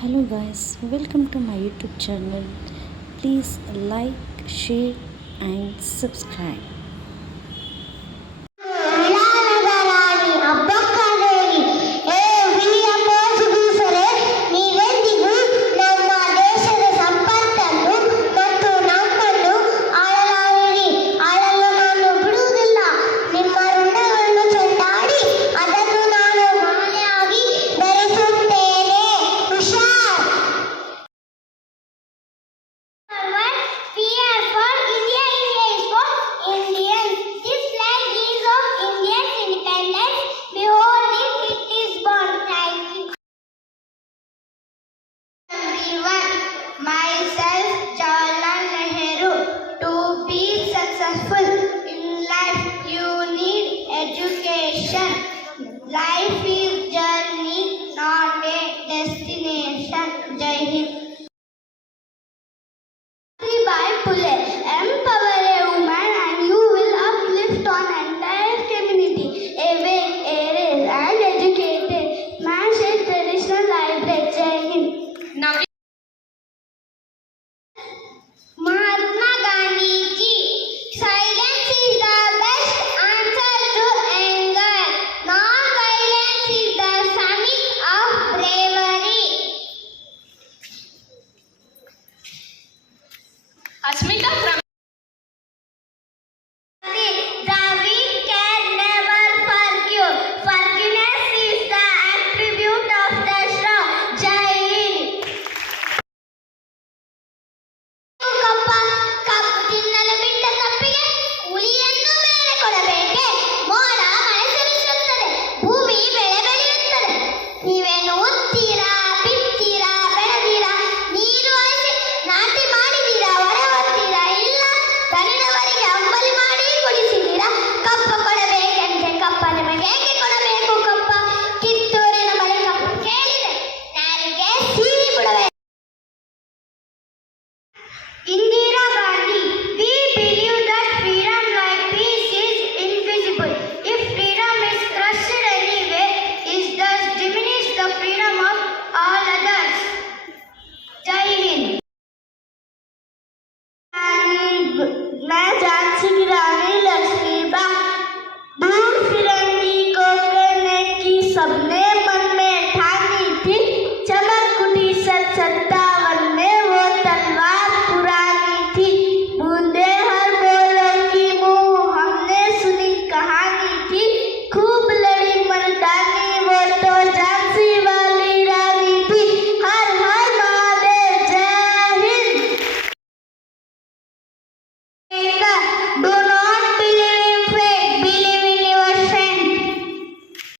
Hello guys, welcome to my YouTube channel. Please like, share and subscribe. ಮಿಲಾನದ ರಾಣಿ ಹಬ್ಬಕ್ಕಾಗಲಿ ಪ್ರಿಯ ಪೋರ್ಚುಗೀಸರೇ, ನೀವೆಂದಿಗೂ ನಮ್ಮ ದೇಶದ ಸಂಪತ್ತನ್ನು ಮತ್ತು ನಮ್ಮನ್ನು ಆಳಲು ನಾನು ಬಿಡುವುದಿಲ್ಲ. ನಿಮ್ಮ ಋಣವನ್ನು ಚೆಂಡಾಡಿ ಅದನ್ನು ನಾನು ಮಾಲೆಯಾಗಿ ಧರಿಸುತ್ತೇನೆ. ಹುಷಾರ್! Fear for India, India is for Indians. This flag is of Indian independence. Behold it is born. Thank you. Everyone, myself Jawaharlal Nehru. To be successful in life, you need education. Life is journey, not a destination. Jai Hind. By Pule, empower a woman and you will uplift an entire community. Awake, raise and educated. Smash a traditional library. Jai Hind. Mahatma Gandhi ji, silence is the best answer to anger. Non-violence is the summit of bravery. Asmita from The weak can never forgive. Forgiveness is the attribute of the strong. Jai Hind. ಕಪ್ಪು ತಿನ್ನಲು ಬಿಟ್ಟ ತಪ್ಪಿಗೆ ಕೂಲಿಯನ್ನು ಬೇರೆ ಕೊಡಬೇಕೆ? ಮೋಡ ಮಳೆ ಸುರಿಸುತ್ತದೆ, ಭೂಮಿ ಬೆಳೆ ಬೆಳೆಯುತ್ತದೆ. ನೀವೇನು ಉತ್ತೀರಾ, ಬಿತ್ತೀರಾ, ಬೆಳೆದೀರಾ, ನೀರು ಹಾಯಿಸಿ ನಾಟಿ ಮಾಡಿದೀರಾ, ಹೊರೆ ಹೊತ್ತೀರಾ, ಇಲ್ಲ ದಣಿದವರಿಗೆ ಅಂಬಲಿ ಮಾಡಿ ಕುಡಿಸಿದೀರಾ? ಕಪ್ಪ ಕೊಡಬೇಕೆಂದ್ರೆ ಕಪ್ಪ ನಿಮಗೆ ಹೇಗೆ ಕೊಡಬೇಕು? ಕಪ್ಪ ಕಿತ್ತೂರಿನ ಬಳಿ ಕಪ್ಪ ಕೇಳಿದೆ, ನಾಲಿಗೆ ಸೀಳಿ ಬಿಡಬೇಕು. Indira Gandhi, we believe that freedom like peace is invisible. If freedom is crushed anyway, it does diminish the freedom of all others. Jai Hind. मैं झांसी की रानी लक्ष्मीबाई, दूर फिरंगी को करने की सबने मन में ठानी थी, चमक उठी सत्ता